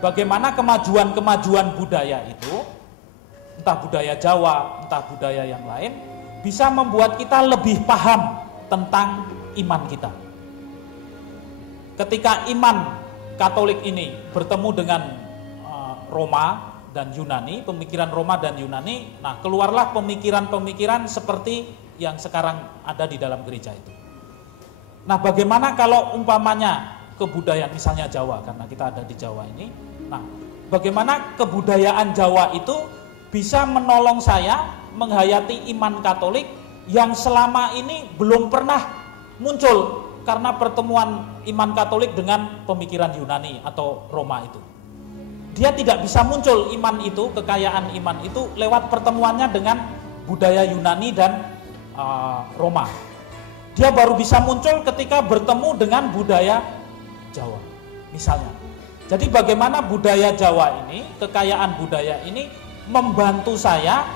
bagaimana kemajuan-kemajuan budaya itu, entah budaya Jawa, entah budaya yang lain, bisa membuat kita lebih paham tentang iman kita. Ketika iman Katolik ini bertemu dengan Roma dan Yunani, pemikiran Roma dan Yunani, nah keluarlah pemikiran-pemikiran seperti yang sekarang ada di dalam gereja itu. Nah, bagaimana kalau umpamanya kebudayaan misalnya Jawa, karena kita ada di Jawa ini, nah bagaimana kebudayaan Jawa itu bisa menolong saya menghayati iman Katolik yang selama ini belum pernah muncul karena pertemuan iman Katolik dengan pemikiran Yunani atau Roma itu. Dia tidak bisa muncul iman itu, kekayaan iman itu lewat pertemuannya dengan budaya Yunani dan Roma. Dia baru bisa muncul ketika bertemu dengan budaya Jawa, misalnya. Jadi bagaimana budaya Jawa ini, kekayaan budaya ini membantu saya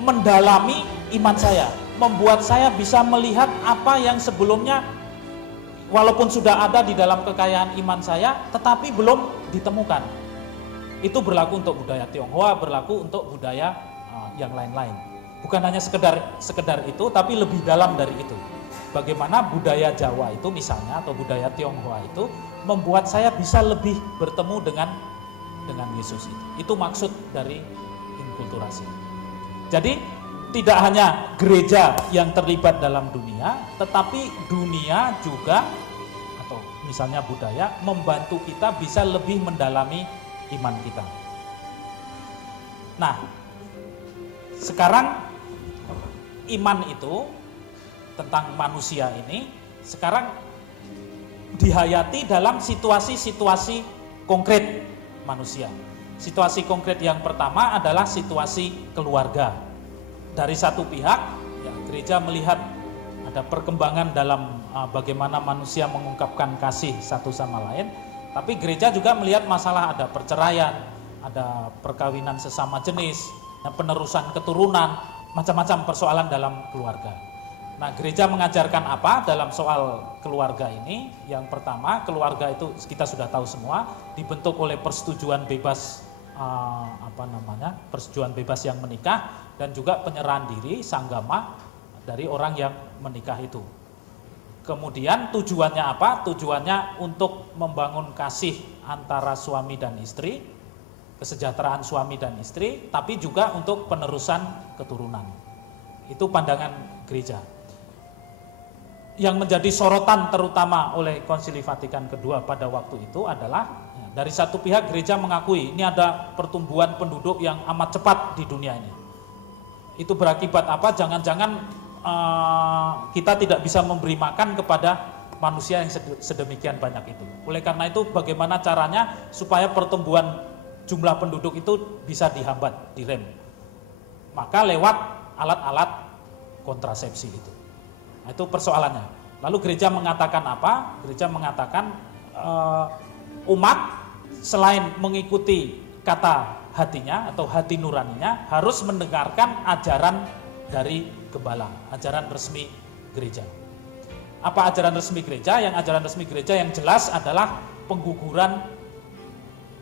mendalami iman saya, membuat saya bisa melihat apa yang sebelumnya walaupun sudah ada di dalam kekayaan iman saya, tetapi belum ditemukan. Itu berlaku untuk budaya Tionghoa, berlaku untuk budaya yang lain-lain. Bukan hanya sekedar itu, tapi lebih dalam dari itu. Bagaimana budaya Jawa itu misalnya, atau budaya Tionghoa itu membuat saya bisa lebih bertemu dengan Yesus itu. Itu maksud dari inkulturasi. Jadi tidak hanya gereja yang terlibat dalam dunia, tetapi dunia juga, atau misalnya budaya, membantu kita bisa lebih mendalami iman kita. Nah, sekarang iman itu tentang manusia ini sekarang dihayati dalam situasi-situasi konkret manusia. Situasi konkret yang pertama adalah situasi keluarga. Dari satu pihak, ya, gereja melihat ada perkembangan dalam bagaimana manusia mengungkapkan kasih satu sama lain, tapi gereja juga melihat masalah ada perceraian, ada perkawinan sesama jenis, penerusan keturunan, macam-macam persoalan dalam keluarga. Nah, gereja mengajarkan apa dalam soal keluarga ini? Yang pertama, keluarga itu kita sudah tahu semua, dibentuk oleh persetujuan bebas persetujuan bebas yang menikah, dan juga penyerahan diri sanggama dari orang yang menikah itu. Kemudian tujuannya apa? Tujuannya untuk membangun kasih antara suami dan istri, kesejahteraan suami dan istri, tapi juga untuk penerusan keturunan. Itu pandangan gereja. Yang menjadi sorotan terutama oleh Konsili Vatikan II pada waktu itu adalah, dari satu pihak gereja mengakui ini ada pertumbuhan penduduk yang amat cepat di dunia ini. Itu berakibat apa? Jangan-jangan kita tidak bisa memberi makan kepada manusia yang sedemikian banyak itu. Oleh karena itu, bagaimana caranya supaya pertumbuhan jumlah penduduk itu bisa dihambat, direm? Maka lewat alat-alat kontrasepsi itu. Nah, itu persoalannya. Lalu gereja mengatakan apa? Gereja mengatakan umat selain mengikuti kata hatinya atau hati nuraninya, harus mendengarkan ajaran dari gembala, ajaran resmi gereja. Apa ajaran resmi gereja? Yang ajaran resmi gereja yang jelas adalah pengguguran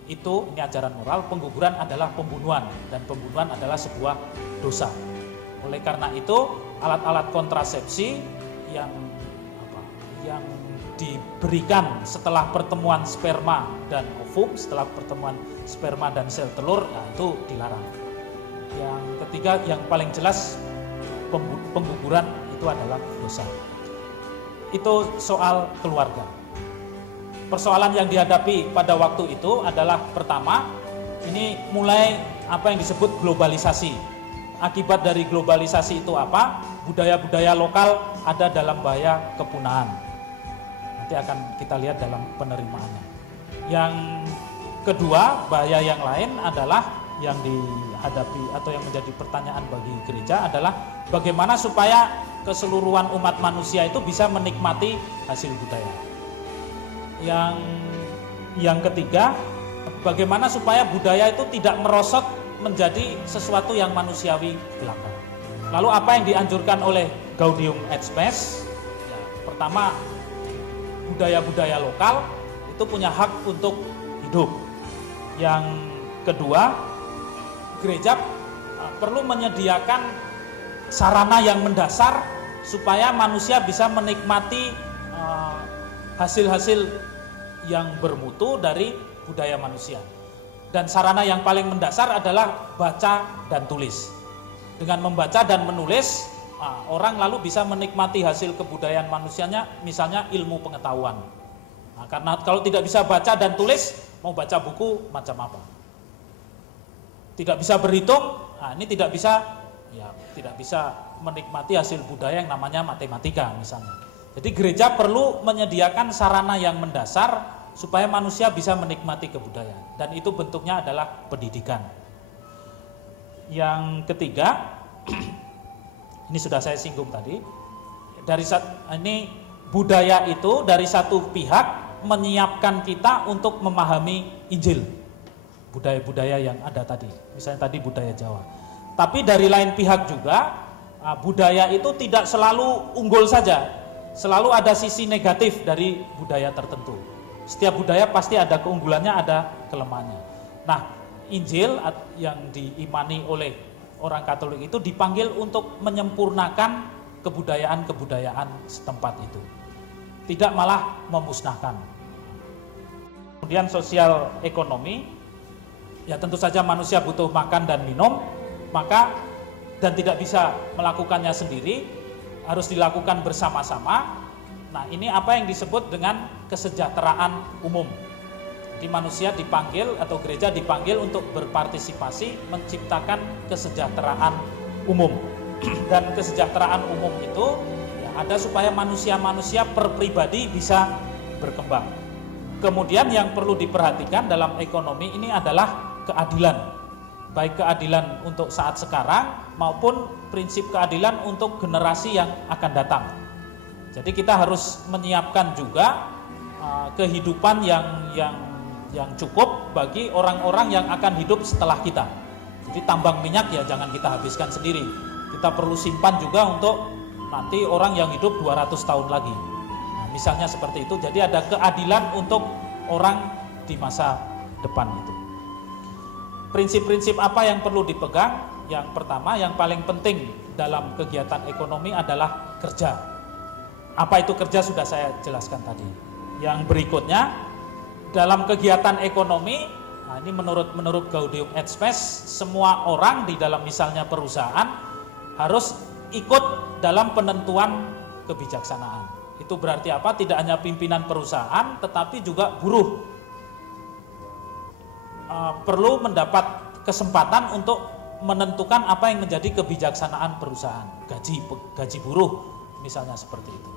itu, ini ajaran moral, pengguguran adalah pembunuhan, dan pembunuhan adalah sebuah dosa. Oleh karena itu, alat-alat kontrasepsi yang diberikan setelah pertemuan sperma dan ovum, setelah pertemuan sperma dan sel telur, ya itu dilarang. Yang ketiga, yang paling jelas, pengguguran itu adalah dosa. Itu soal keluarga. Persoalan yang dihadapi pada waktu itu adalah, pertama, ini mulai apa yang disebut globalisasi. Akibat dari globalisasi itu apa? Budaya-budaya lokal ada dalam bahaya kepunahan. Nanti akan kita lihat dalam penerimaannya. Yang kedua, bahaya yang lain adalah yang dihadapi atau yang menjadi pertanyaan bagi gereja adalah bagaimana supaya keseluruhan umat manusia itu bisa menikmati hasil budaya. Yang ketiga, bagaimana supaya budaya itu tidak merosot menjadi sesuatu yang manusiawi belaka. Lalu apa yang dianjurkan oleh Gaudium et Spes? Ya, pertama, budaya-budaya lokal itu punya hak untuk hidup. Yang kedua, gereja perlu menyediakan sarana yang mendasar supaya manusia bisa menikmati hasil-hasil yang bermutu dari budaya manusia. Dan sarana yang paling mendasar adalah baca dan tulis. Dengan membaca dan menulis, orang lalu bisa menikmati hasil kebudayaan manusianya, misalnya ilmu pengetahuan. Nah, karena kalau tidak bisa baca dan tulis, mau baca buku macam apa? Tidak bisa berhitung, nah ini tidak bisa menikmati hasil budaya yang namanya matematika misalnya. Jadi gereja perlu menyediakan sarana yang mendasar supaya manusia bisa menikmati kebudayaan, dan itu bentuknya adalah pendidikan. Yang ketiga, ini sudah saya singgung tadi, ini budaya itu dari satu pihak menyiapkan kita untuk memahami Injil, budaya-budaya yang ada tadi, misalnya tadi budaya Jawa. Tapi dari lain pihak juga, budaya itu tidak selalu unggul saja, selalu ada sisi negatif dari budaya tertentu. Setiap budaya pasti ada keunggulannya, ada kelemahannya. Nah, Injil yang diimani oleh orang Katolik itu dipanggil untuk menyempurnakan kebudayaan-kebudayaan setempat itu, tidak malah memusnahkan. Kemudian sosial ekonomi, ya tentu saja manusia butuh makan dan minum, dan tidak bisa melakukannya sendiri, harus dilakukan bersama-sama. Nah, ini apa yang disebut dengan kesejahteraan umum. Jadi manusia dipanggil atau gereja dipanggil untuk berpartisipasi menciptakan kesejahteraan umum. Dan kesejahteraan umum itu ya, ada supaya manusia-manusia per pribadi bisa berkembang. Kemudian yang perlu diperhatikan dalam ekonomi ini adalah keadilan. Baik keadilan untuk saat sekarang maupun prinsip keadilan untuk generasi yang akan datang. Jadi kita harus menyiapkan juga kehidupan yang cukup bagi orang-orang yang akan hidup setelah kita. Jadi tambang minyak ya jangan kita habiskan sendiri. Kita perlu simpan juga untuk nanti orang yang hidup 200 tahun lagi. Nah, misalnya seperti itu. Jadi ada keadilan untuk orang di masa depan itu. Prinsip-prinsip apa yang perlu dipegang? Yang pertama, yang paling penting dalam kegiatan ekonomi adalah kerja. Apa itu kerja sudah saya jelaskan tadi. Yang berikutnya, dalam kegiatan ekonomi, nah ini menurut Gaudium et Spes, semua orang di dalam misalnya perusahaan harus ikut dalam penentuan kebijaksanaan. Itu berarti apa? Tidak hanya pimpinan perusahaan, tetapi juga buruh perlu mendapat kesempatan untuk menentukan apa yang menjadi kebijaksanaan perusahaan, gaji buruh misalnya seperti itu.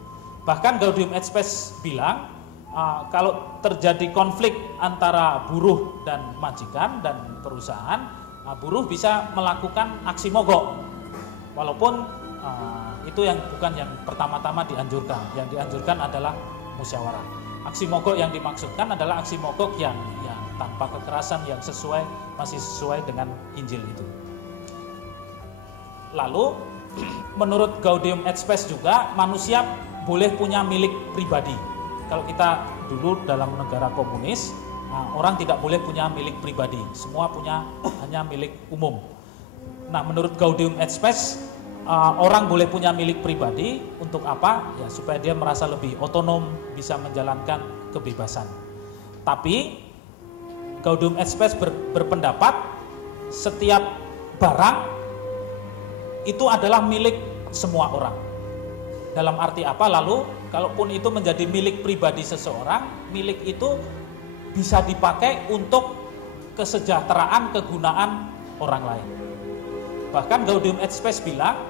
Bahkan Gaudium et Spes bilang kalau terjadi konflik antara buruh dan majikan dan perusahaan, buruh bisa melakukan aksi mogok, walaupun itu yang bukan yang pertama-tama dianjurkan. Yang dianjurkan adalah musyawarah. Aksi mogok yang dimaksudkan adalah aksi mogok yang tanpa kekerasan, yang masih sesuai dengan Injil itu. Lalu menurut Gaudium et Spes juga manusia boleh punya milik pribadi. Kalau kita dulu dalam negara komunis, orang tidak boleh punya milik pribadi, semua punya hanya milik umum. Nah, menurut Gaudium et Spes, orang boleh punya milik pribadi untuk apa? Ya supaya dia merasa lebih otonom, bisa menjalankan kebebasan. Tapi Gaudium et Spes berpendapat setiap barang itu adalah milik semua orang. Dalam arti apa? Lalu kalaupun itu menjadi milik pribadi seseorang, milik itu bisa dipakai untuk kesejahteraan kegunaan orang lain. Bahkan Gaudium et Spes bilang,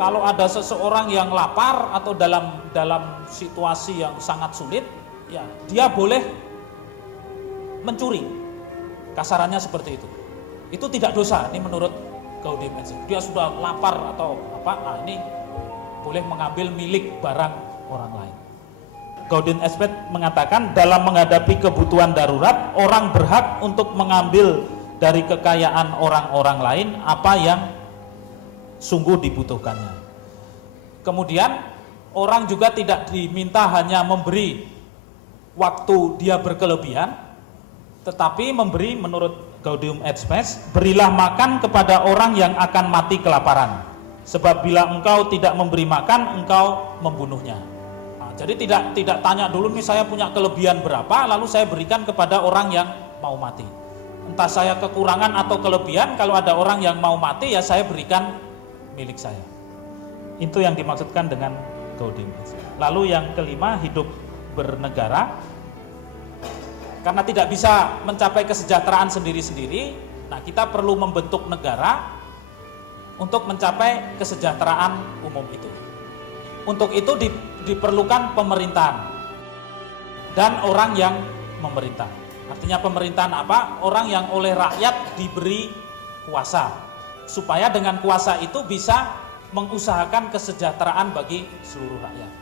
kalau ada seseorang yang lapar atau dalam situasi yang sangat sulit, ya dia boleh mencuri. Kasarannya seperti itu. Itu tidak dosa, ini menurut Gaudium et Spes. Dia sudah lapar atau apa? Nah, ini boleh mengambil milik barang orang lain. Gaudium et Spes mengatakan dalam menghadapi kebutuhan darurat, orang berhak untuk mengambil dari kekayaan orang-orang lain apa yang sungguh dibutuhkannya. Kemudian orang juga tidak diminta hanya memberi waktu dia berkelebihan, Tetapi memberi menurut Gaudium et Spes, berilah makan kepada orang yang akan mati kelaparan. Sebab bila engkau tidak memberi makan, engkau membunuhnya. Nah, jadi tidak tanya dulu nih saya punya kelebihan berapa, lalu saya berikan kepada orang yang mau mati. Entah saya kekurangan atau kelebihan, kalau ada orang yang mau mati ya saya berikan milik saya. Itu yang dimaksudkan dengan Gaudium et Spes. Lalu yang kelima, hidup bernegara. Karena tidak bisa mencapai kesejahteraan sendiri-sendiri, nah kita perlu membentuk negara untuk mencapai kesejahteraan umum itu. Untuk itu diperlukan pemerintahan dan orang yang memerintah. Artinya pemerintahan apa? Orang yang oleh rakyat diberi kuasa, supaya dengan kuasa itu bisa mengusahakan kesejahteraan bagi seluruh rakyat.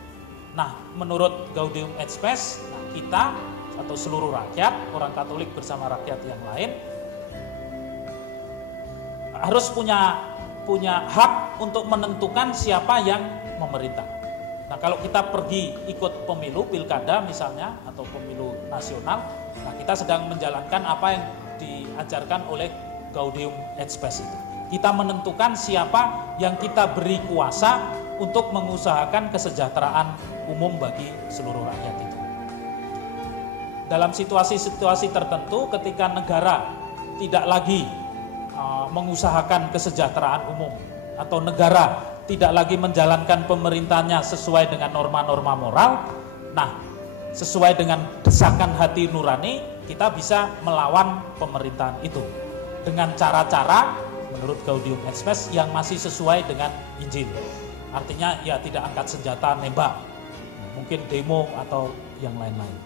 Nah, menurut Gaudium et Spes, kita atau seluruh rakyat, orang Katolik bersama rakyat yang lain harus punya hak untuk menentukan siapa yang memerintah. Nah, kalau kita pergi ikut pemilu pilkada misalnya atau pemilu nasional, nah kita sedang menjalankan apa yang diajarkan oleh Gaudium et Spes itu. Kita menentukan siapa yang kita beri kuasa untuk mengusahakan kesejahteraan umum bagi seluruh rakyat itu. Dalam situasi-situasi tertentu ketika negara tidak lagi mengusahakan kesejahteraan umum atau negara tidak lagi menjalankan pemerintahnya sesuai dengan norma-norma moral, nah sesuai dengan desakan hati nurani, kita bisa melawan pemerintahan itu dengan cara-cara menurut Gaudium et Spes yang masih sesuai dengan Injil. Artinya ya tidak angkat senjata nembak, mungkin demo atau yang lain-lain.